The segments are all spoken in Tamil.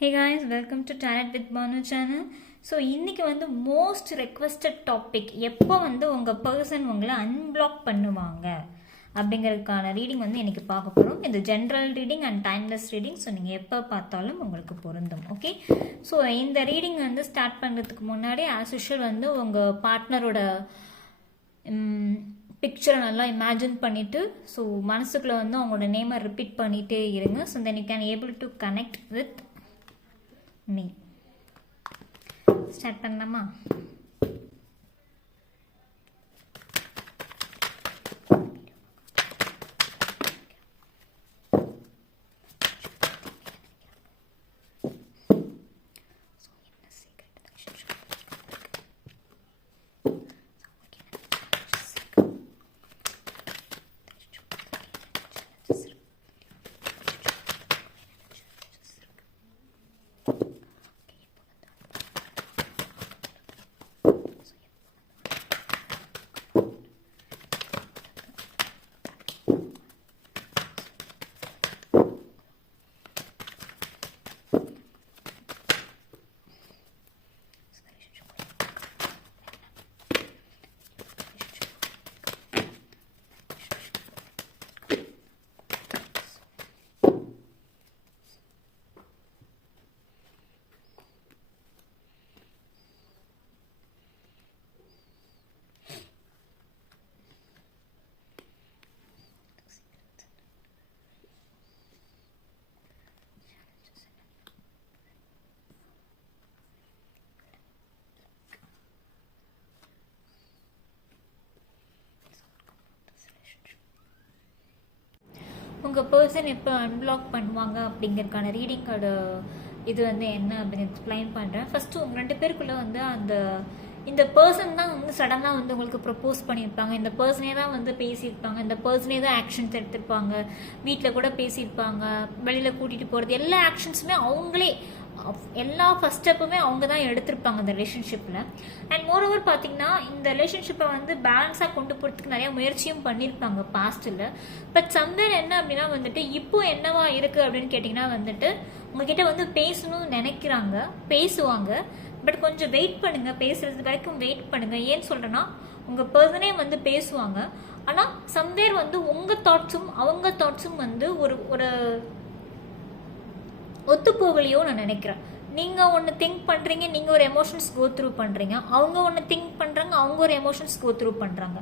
Hey guys, welcome to Talent with Banu channel. So இன்றைக்கி வந்து மோஸ்ட் ரெக்வஸ்டட் டாபிக் எப்போ வந்து உங்கள் பர்சன் உங்களை அன்பிளாக் பண்ணுவாங்க அப்படிங்கிறதுக்கான ரீடிங் வந்து இன்றைக்கி பார்க்க போகிறோம். இது general reading and timeless reading. So நீங்கள் எப்போ பார்த்தாலும் உங்களுக்கு பொருந்தும். ஓகே, ஸோ இந்த ரீடிங் வந்து ஸ்டார்ட் பண்ணுறதுக்கு முன்னாடி ஆஸ் யூஷுவல் வந்து உங்கள் பார்ட்னரோட பிக்சரை நல்லா இமேஜின் பண்ணிவிட்டு ஸோ மனசுக்குள்ளே வந்து அவங்களோட நேமை ரிப்பீட் பண்ணிகிட்டே இருங்க. So then you can able to connect with me. Start பண்ணலாமா? உங்கள் பர்சன் எப்போ அன்பிளாக் பண்ணுவாங்க அப்படிங்கிறதுக்கான ரீடிங் கார்டு இது வந்து என்ன அப்படின்னு எக்ஸ்பிளைன் பண்ணுறேன். ஃபஸ்ட்டு உங்கள் ரெண்டு பேருக்குள்ளே வந்து இந்த பர்சன் தான் வந்து சடனாக வந்து உங்களுக்கு ப்ரப்போஸ் பண்ணியிருப்பாங்க. இந்த பர்சனே தான் வந்து பேசியிருப்பாங்க. இந்த பர்சனே தான் ஆக்ஷன்ஸ் எடுத்திருப்பாங்க. வீட்டில் கூட பேசியிருப்பாங்க. வெளியில் கூட்டிகிட்டு போகிறது எல்லா ஆக்ஷன்ஸுமே அவங்களே எல்லா ஃபஸ்ட் ஸ்டெப்புமே அவங்க தான் எடுத்திருப்பாங்க இந்த ரிலேஷன்ஷிப்பில். அண்ட் மோரோவர் பார்த்தீங்கன்னா இந்த ரிலேஷன்ஷிப்பை வந்து பேலன்ஸாக கொண்டு போகிறதுக்கு நிறையா முயற்சியும் பண்ணியிருப்பாங்க பாஸ்ட்டில். பட் சம்வேர் என்ன அப்படின்னா வந்துட்டு இப்போ என்னவா இருக்குது அப்படின்னு கேட்டிங்கன்னா வந்துட்டு உங்ககிட்ட வந்து பேசணும்னு நினைக்கிறாங்க, பேசுவாங்க. பட் கொஞ்சம் வெயிட் பண்ணுங்கள், பேசுறது வரைக்கும் வெயிட் பண்ணுங்கள். ஏன்னு சொல்கிறேன்னா உங்கள் பர்சனே வந்து பேசுவாங்க. ஆனால் சம்வேர் வந்து உங்கள் தாட்ஸும் அவங்க தாட்ஸும் வந்து ஒரு ஒத்து போகலையோ நான் நினைக்கிறேன். நீங்கள் ஒன்று திங்க் பண்ணுறீங்க, நீங்கள் ஒரு எமோஷன்ஸ் கோ த்ரூ பண்ணுறீங்க. அவங்க ஒன்று திங்க் பண்ணுறாங்க, அவங்க ஒரு எமோஷன்ஸ் கோ த்ரூ பண்ணுறாங்க.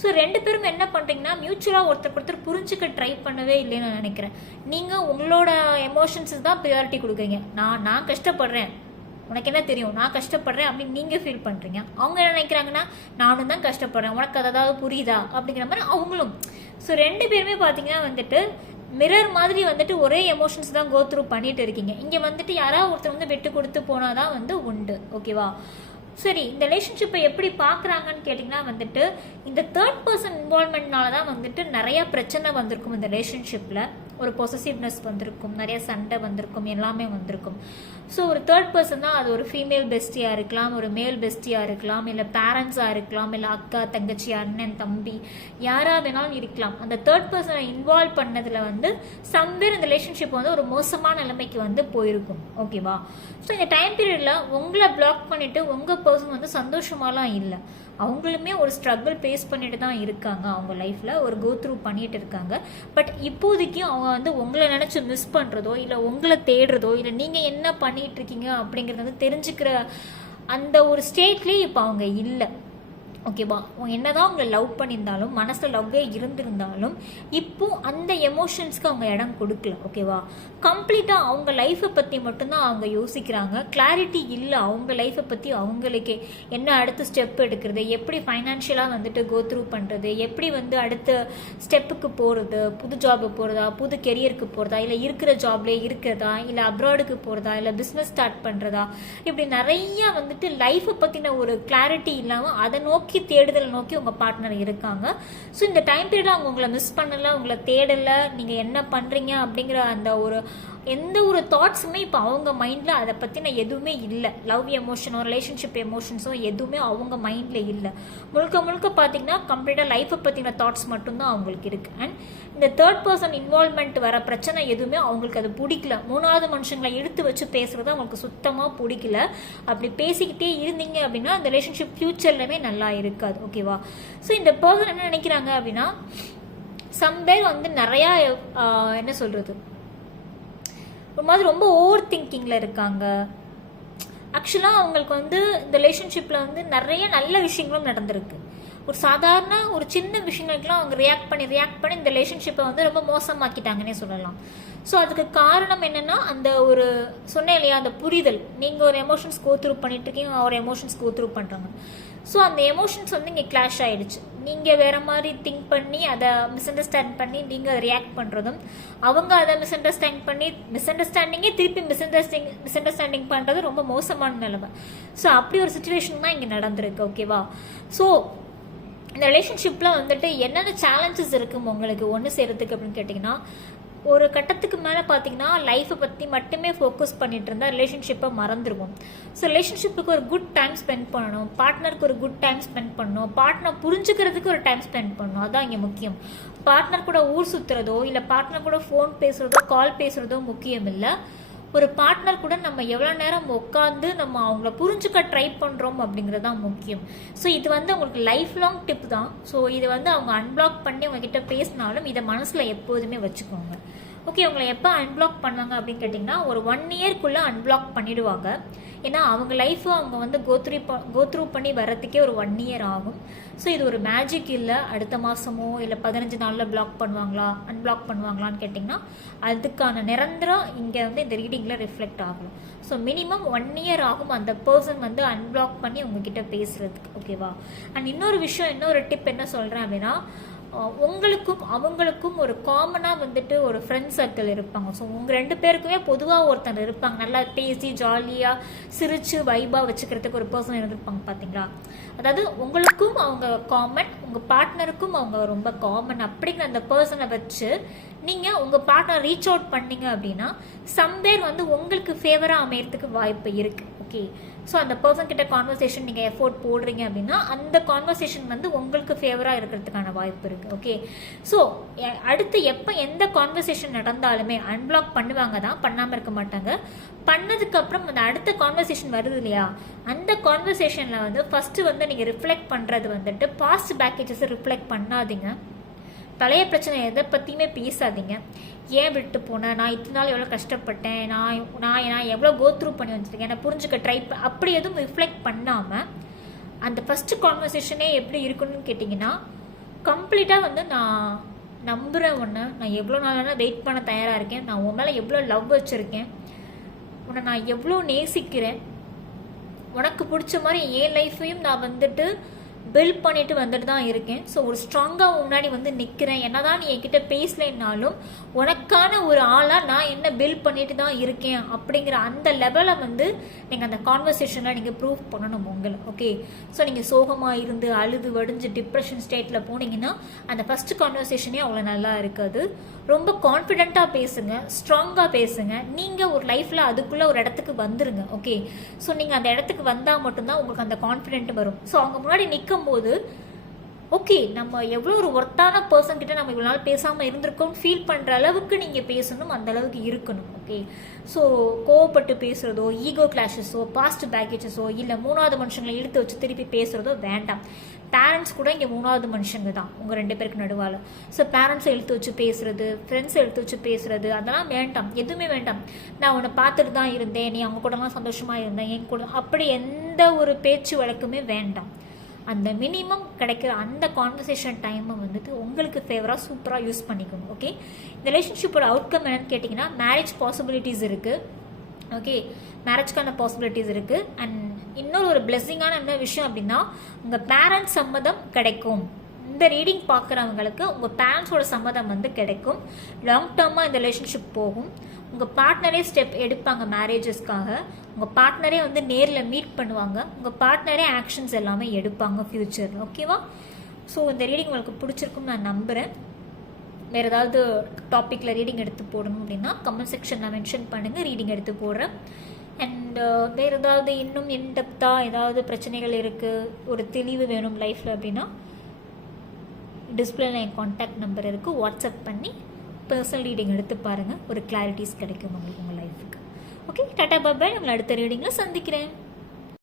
ஸோ ரெண்டு பேரும் என்ன பண்ணுறீங்கன்னா மியூச்சுவலாக ஒருத்தருக்கு ஒருத்தர் புரிஞ்சுக்க ட்ரை பண்ணவே இல்லைன்னு நான் நினைக்கிறேன். நீங்கள் உங்களோட எமோஷன்ஸுக்கு தான் ப்ரியாரிட்டி கொடுக்குறீங்க. நான் கஷ்டப்படுறேன், உனக்கு என்ன தெரியும், நான் கஷ்டப்படுறேன் அப்படின்னு நீங்கள் ஃபீல் பண்ணுறீங்க. அவங்க என்ன நினைக்கிறாங்கன்னா நானும் தான் கஷ்டப்படுறேன், உனக்கு அதாவது புரியுதா அப்படிங்கிற மாதிரி அவங்களும். ஸோ ரெண்டு பேருமே பார்த்தீங்கன்னா வந்துட்டு மிரர் மாதிரி வந்துட்டு ஒரே எமோஷன்ஸ் தான் கோ த்ரூ பண்ணிட்டு இருக்கீங்க. இங்கே வந்துட்டு யாராவது ஒருத்தர் வந்து விட்டு கொடுத்து போனாதான் வந்து உண்டு. ஓகேவா? சரி, இந்த ரிலேஷன்ஷிப்பை எப்படி பார்க்குறாங்கன்னு கேட்டிங்கன்னா வந்துட்டு இந்த தேர்ட் பர்சன் இன்வால்மெண்ட்னால தான் வந்துட்டு நிறையா பிரச்சனை வந்திருக்கும். இந்த ரிலேஷன்ஷிப்பில் ஒரு பொசசிவ்னஸ் வந்திருக்கும், நிறைய சண்டை வந்திருக்கும், எல்லாமே வந்திருக்கும். ஸோ ஒரு தேர்ட் பர்சன் தான், அது ஒரு ஃபீமேல் பெஸ்டியாக இருக்கலாம், ஒரு மேல் பெஸ்டியாக இருக்கலாம், இல்லை பேரண்ட்ஸாக இருக்கலாம், இல்லை அக்கா தங்கச்சி அண்ணன் தம்பி யாராக வேணாலும் இருக்கலாம். அந்த தேர்ட் பர்சனை இன்வால்வ் பண்ணதில் வந்து சம்வேர் இந்த ரிலேஷன்ஷிப் வந்து ஒரு மோசமான நிலைமைக்கு வந்து போயிருக்கும். ஓகேவா? ஸோ இந்த டைம் பீரியடில் உங்களை பிளாக் பண்ணிவிட்டு உங்கள் பர்சன் வந்து சந்தோஷமாலாம் இல்லை. அவங்களுமே ஒரு ஸ்ட்ரகிள் ஃபேஸ் பண்ணிட்டு தான் இருக்காங்க. அவங்க லைஃப்பில் ஒரு கோ த்ரூ பண்ணிட்டு இருக்காங்க. பட் இப்போதைக்கு அவங்க வந்து உங்களை நினச்சி மிஸ் பண்ணுறதோ இல்லை உங்களை தேடுறதோ இல்லை நீங்கள் என்ன பண்ணிகிட்டு இருக்கீங்க அப்படிங்கிறது வந்து தெரிஞ்சுக்கிற அந்த ஒரு ஸ்டேட்லேயே இப்போ அவங்க இல்லை. ஓகேவா? என்னதான் அவங்களை லவ் பண்ணியிருந்தாலும் மனசில் லவ்வே இருந்திருந்தாலும் இப்போ அந்த எமோஷன்ஸ்க்கு அவங்க இடம் கொடுக்கல. ஓகேவா? கம்ப்ளீட்டாக அவங்க லைஃப்பை பற்றி மட்டும்தான் அவங்க யோசிக்கிறாங்க. கிளாரிட்டி இல்லை அவங்க லைஃப்பை பற்றி. அவங்களுக்கே என்ன அடுத்த ஸ்டெப் எடுக்கிறது, எப்படி ஃபைனான்ஷியலாக வந்துட்டு கோ த்ரூ பண்ணுறது, எப்படி வந்து அடுத்த ஸ்டெப்புக்கு போகிறது, புது ஜாபுக்கு போகிறதா, புது கெரியருக்கு போகிறதா, இல்லை இருக்கிற ஜாப்லேயே இருக்கிறதா, இல்லை அப்ராடுக்கு போகிறதா, இல்லை பிஸ்னஸ் ஸ்டார்ட் பண்ணுறதா, இப்படி நிறையா வந்துட்டு லைஃப்பை பற்றின ஒரு கிளாரிட்டி இல்லாமல் அதை நோக்கி தேடுதல் நோக்கி உங்க பார்ட்னர் இருக்காங்க. ஸோ இந்த டைம் பீரியட்ல அவங்க உங்களை மிஸ் பண்ணல, உங்களை தேடல, நீங்க என்ன பண்றீங்க அப்படிங்கிற அந்த ஒரு எந்த ஒரு தாட்ஸுமே இப்போ அவங்க மைண்டில் அதை பற்றின எதுவுமே இல்லை. லவ் எமோஷனோ ரிலேஷன்ஷிப் எமோஷன்ஸோ எதுவுமே அவங்க மைண்டில் இல்லை. முழுக்க முழுக்க பார்த்தீங்கன்னா கம்ப்ளீட்டாக லைஃப்பை பற்றின தாட்ஸ் மட்டும்தான் அவங்களுக்கு இருக்குது. அண்ட் இந்த தேர்ட் பர்சன் இன்வால்மெண்ட் வர பிரச்சனை எதுவுமே அவங்களுக்கு அது பிடிக்கல. மூணாவது மனுஷங்களை இழுத்து வச்சு பேசுறது அவங்களுக்கு சுத்தமாக பிடிக்கல. அப்படி பேசிக்கிட்டே இருந்தீங்க அப்படின்னா அந்த ரிலேஷன்ஷிப் ஃபியூச்சர்லமே நல்லா இருக்காது. ஓகேவா? ஸோ இந்த பர்சன் என்ன நினைக்கிறாங்க அப்படின்னா, சம் பேர் வந்து நிறையா என்ன சொல்றது, ஒரு மாதிரி ரொம்ப ஓவர் திங்கிங்கில் இருக்காங்க. ஆக்சுவலாக அவங்களுக்கு வந்து இந்த ரிலேஷன்ஷிப்பில் வந்து நிறைய நல்ல விஷயங்களும் நடந்திருக்கு. ஒரு சாதாரண ஒரு சின்ன விஷயங்களுக்குலாம் அவங்க ரியாக்ட் பண்ணி இந்த ரிலேஷன்ஷிப்பை வந்து ரொம்ப மோசமாக்கிட்டாங்கன்னே சொல்லலாம். ஸோ அதுக்கு காரணம் என்னென்னா, அந்த ஒரு சொன்னேன் இல்லையா, அந்த புரிதல். நீங்கள் ஒரு எமோஷன்ஸ் கோ த்ரூ பண்ணிட்டு இருக்கீங்க, ஒரு எமோஷன்ஸ் கோ த்ரூ பண்ணுறாங்க. ஸோ அந்த எமோஷன்ஸ் வந்து இங்கே கிளாஷ் ஆகிடுச்சு. நீங்கள் வேறு மாதிரி திங்க் பண்ணி அதை மிஸ் அண்டர்ஸ்டாண்ட் பண்ணி நீங்கள் அதை ரியாக்ட் பண்ணுறதும், அவங்க அதை மிஸ் அண்டர்ஸ்டாண்டிங்கே திருப்பி மிஸ் அண்டர்ஸ்டாண்டிங் பண்ணுறது ரொம்ப மோசமான நிலைமை. ஸோ அப்படி ஒரு சுச்சுவேஷன் தான் இங்கே நடந்திருக்கு. ஓகேவா? ஸோ இந்த ரிலேஷன்ஷிப்பில் வந்துட்டு என்னென்ன சேலஞ்சஸ் இருக்குது உங்களுக்கு ஒன்று செய்கிறதுக்கு அப்படின்னு கேட்டிங்கன்னா, ஒரு கட்டத்துக்கு மேலே பார்த்தீங்கன்னா லைஃப்பை பற்றி மட்டுமே ஃபோக்கஸ் பண்ணிட்டு இருந்தால் ரிலேஷன்ஷிப்பை மறந்துடுவோம். ஸோ ரிலேஷன்ஷிப்புக்கு ஒரு குட் டைம் ஸ்பெண்ட் பண்ணணும், பார்ட்னருக்கு ஒரு குட் டைம் ஸ்பெண்ட் பண்ணணும், பார்ட்னர் புரிஞ்சுக்கிறதுக்கு ஒரு டைம் ஸ்பெண்ட் பண்ணணும். அதுதான் இங்கே முக்கியம். பார்ட்னர் கூட ஊர் சுற்றுறதோ இல்லை பார்ட்னர் கூட ஃபோன் பேசுகிறதோ கால் பேசுகிறதோ முக்கியம் இல்லை. ஒரு பார்ட்னர் கூட நம்ம எவ்வளோ நேரம் உட்காந்து நம்ம அவங்கள புரிஞ்சுக்க ட்ரை பண்ணுறோம் அப்படிங்கிறது தான் முக்கியம். ஸோ இது வந்து அவங்களுக்கு லைஃப் லாங் டிப் தான். ஸோ இது வந்து அவங்க அன்பிளாக் பண்ணி அவங்ககிட்ட பேசினாலும் இதை மனசில் எப்போதுமே வச்சுக்கோங்க. ஓகே, அவங்களை எப்போ அன்பிளாக் பண்ணாங்க அப்படின்னு கேட்டிங்கன்னா, ஒரு 1 இயர்க்குள்ளே அன்பிளாக் பண்ணிடுவாங்க. ஏன்னா அவங்க லைஃப்பை அவங்க வந்து கோத்ரூ பண்ணி வர்றதுக்கே ஒரு 1 இயர் ஆகும். ஸோ இது ஒரு மேஜிக் இல்லை. அடுத்த மாதமோ இல்லை 15 நாளில் அன்பிளாக் பண்ணுவாங்களான்னு கேட்டிங்கன்னா, அதுக்கான நிரந்தரம் இங்கே வந்து இந்த ரீடிங்கில் ரிஃப்ளெக்ட் ஆகும். ஸோ மினிமம் 1 இயர் ஆகும் அந்த பர்சன் வந்து அன்பிளாக் பண்ணி உங்ககிட்ட பேசுறதுக்கு. ஓகேவா? அண்ட் இன்னொரு டிப் என்ன சொல்கிறேன் அப்படின்னா, உங்களுக்கும் அவங்களுக்கும் ஒரு காமனாக வந்துட்டு ஒரு ஃப்ரெண்ட் சர்க்கிள் இருப்பாங்க. ஸோ உங்கள் 2 பேருக்குமே பொதுவாக ஒருத்தர் இருப்பாங்க. நல்லா பேசி ஜாலியாக சிரித்து வைபாக வச்சுக்கிறதுக்கு ஒரு பர்சன் இருந்திருப்பாங்க. பார்த்தீங்களா? அதாவது உங்களுக்கும் அவங்க காமன், உங்கள் பார்ட்னருக்கும் அவங்க ரொம்ப காமன் அப்படிங்கிற அந்த பர்சனை வச்சு நீங்கள் உங்கள் பார்ட்னர் ரீச் அவுட் பண்ணீங்க அப்படின்னா சம்பேர் வந்து உங்களுக்கு ஃபேவராக அமையறதுக்கு வாய்ப்பு இருக்குது. ஓகே, ஸோ அந்த பர்சன் கிட்ட கான்வர்சேஷன் நீங்கள் எஃபோர்ட் போடுறீங்க அப்படின்னா அந்த கான்வர்சேஷன் வந்து உங்களுக்கு ஃபேவராக இருக்கிறதுக்கான வாய்ப்பு இருக்குது. ஓகே, ஸோ அடுத்து எப்போ எந்த கான்வர்சேஷன் நடந்தாலுமே அன்பிளாக் பண்ணுவாங்க தான், பண்ணாமல் இருக்க மாட்டாங்க. பண்ணதுக்கப்புறம் அந்த அடுத்த கான்வர்சேஷன் வருது இல்லையா, அந்த கான்வர்சேஷனில் வந்து ஃபஸ்ட்டு வந்து நீங்கள் ரிஃப்ளெக்ட் பண்ணுறது வந்துட்டு பாஸ்ட் பேக்கேஜஸை ரிஃப்ளெக்ட் பண்ணாதீங்க. பழைய பிரச்சனை எதை பற்றியுமே பேசாதீங்க. ஏன் விட்டு போனேன், நான் இத்தனை நாள் எவ்வளோ கஷ்டப்பட்டேன், நான் எவ்வளோ கோத்ரூ பண்ணி வச்சுருக்கேன், என்னை புரிஞ்சுக்க அப்படி எதுவும் ரிஃப்ளெக்ட் பண்ணாமல் அந்த ஃபஸ்ட்டு கான்வர்சேஷனே எப்படி இருக்குன்னு கேட்டிங்கன்னா, கம்ப்ளீட்டாக வந்து நான் நம்புகிறேன் ஒன்று, நான் எவ்வளோ நாளாக வெயிட் பண்ண தயாராக இருக்கேன், நான் உன் மேலே எவ்வளோ லவ் வச்சுருக்கேன், உன்னை நான் எவ்வளோ நேசிக்கிறேன், உனக்கு பிடிச்ச மாதிரி என் லைஃப்பையும் நான் வந்துட்டு பில்ட் பண்ணிட்டு வந்துட்டு தான் இருக்கேன். ஸோ ஒரு ஸ்ட்ராங்காக முன்னாடி வந்து நிற்கிறேன். என்னதான் நீ என்கிட்ட பேசலைன்னாலும் உனக்கான ஒரு ஆளாக நான் என்ன பில்ட் பண்ணிட்டு தான் இருக்கேன் அப்படிங்கிற அந்த லெவலை வந்து நீங்கள் அந்த கான்வர்சேஷனில் நீங்கள் ப்ரூவ் பண்ணணும் உங்களை. ஓகே, ஸோ நீங்கள் சோகமாக இருந்து அழுது வடிஞ்சு டிப்ரெஷன் ஸ்டேட்டில் போனீங்கன்னா அந்த ஃபஸ்ட்டு கான்வர்சேஷனே அவ்வளோ நல்லா இருக்காது. ரொம்ப கான்ஃபிடென்ட்டாக பேசுங்க, ஸ்ட்ராங்காக பேசுங்க. நீங்கள் ஒரு லைஃப்பில் அதுக்குள்ளே ஒரு இடத்துக்கு வந்துருங்க. ஓகே, ஸோ நீங்கள் அந்த இடத்துக்கு வந்தால் மட்டும்தான் உங்களுக்கு அந்த கான்ஃபிடென்ட் வரும். ஸோ அவங்க முன்னாடி நிற்கும்போது ஓகே, நம்ம எவ்வளோ ஒரு ஒர்த்தான பர்சன் கிட்ட நம்ம இவ்வளோ நாள் பேசாமல் இருந்திருக்கோம் ஃபீல் பண்ணுற அளவுக்கு நீங்கள் பேசணும், அந்த அளவுக்கு இருக்கணும். ஓகே, ஸோ கோவப்பட்டு பேசுகிறதோ, ஈகோ கிளாஷஸோ, பாஸ்ட் பேக்கேஜஸோ, இல்லை 3வது மனுஷங்களை இழுத்து வச்சு திருப்பி பேசுகிறதோ வேண்டாம். பேரண்ட்ஸ் கூட இங்கே 3வது மனுஷங்க தான் உங்கள் 2 பேருக்கு நடுவால். ஸோ பேரண்ட்ஸை இழுத்து வச்சு பேசுறது, ஃப்ரெண்ட்ஸை இழுத்து வச்சு பேசுறது, அதெல்லாம் வேண்டாம், எதுவுமே வேண்டாம். நான் உன்னை பார்த்துட்டு தான் இருந்தேன், நீ அவங்க கூடலாம் சந்தோஷமாக இருந்தேன், என் கூட அப்படி எந்த ஒரு பேச்சு வழக்குமே வேண்டாம். அந்த மினிமம் கிடைக்கிற அந்த கான்வர்சேஷன் டைமை வந்துட்டு உங்களுக்கு ஃபேவராக சூப்பராக யூஸ் பண்ணிக்கணும். ஓகே, இந்த ரிலேஷன்ஷிப்போட அவுட்கம் என்னன்னு கேட்டிங்கன்னா, மேரேஜ் பாசிபிலிட்டிஸ் இருக்குது. ஓகே, மேரேஜ்க்கான பாசிபிலிட்டிஸ் இருக்குது. அண்ட் இன்னொரு ஒரு பிளெஸ்ஸிங்கான என்ன விஷயம் அப்படின்னா, உங்கள் பேரண்ட்ஸ் சம்மதம் கிடைக்கும். இந்த ரீடிங் பார்க்குறவங்களுக்கு உங்கள் பேரண்ட்ஸோட சம்மதம் வந்து கிடைக்கும். லாங் டேர்மாக இந்த ரிலேஷன்ஷிப் போகும். உங்கள் பார்ட்னரே ஸ்டெப் எடுப்பாங்க மேரேஜஸ்க்காக. உங்கள் பார்ட்னரே வந்து நேரில் மீட் பண்ணுவாங்க. உங்கள் பார்ட்னரே ஆக்ஷன்ஸ் எல்லாமே எடுப்பாங்க ஃப்யூச்சரில். ஓகேவா? ஸோ இந்த ரீடிங் உங்களுக்கு பிடிச்சிருக்குன்னு நான் நம்புகிறேன். வேறு ஏதாவது டாப்பிக்கில் ரீடிங் எடுத்து போடணும் அப்படின்னா கமெண்ட் செக்ஷனில் மென்ஷன் பண்ணுங்கள், ரீடிங் எடுத்து போடுறேன். அண்ட் வேறு ஏதாவது இன்னும் இன்டெப்த்தாக ஏதாவது பிரச்சனைகள் இருக்குது, ஒரு தெளிவு வேணும் லைஃப்பில் அப்படின்னா டிஸ்பிளேல என் கான்டாக்ட் நம்பர் இருக்குது, வாட்ஸ்அப் பண்ணி பர்சனல் ரீடிங் எடுத்து பாருங்கள், ஒரு கிளாரிட்டிஸ் கிடைக்கும் உங்களுக்கு உங்கள் லைஃபுக்கு. ஓகே, டாடா பாய், உங்களை அடுத்த ரீடிங்கில் சந்திக்கிறேன்.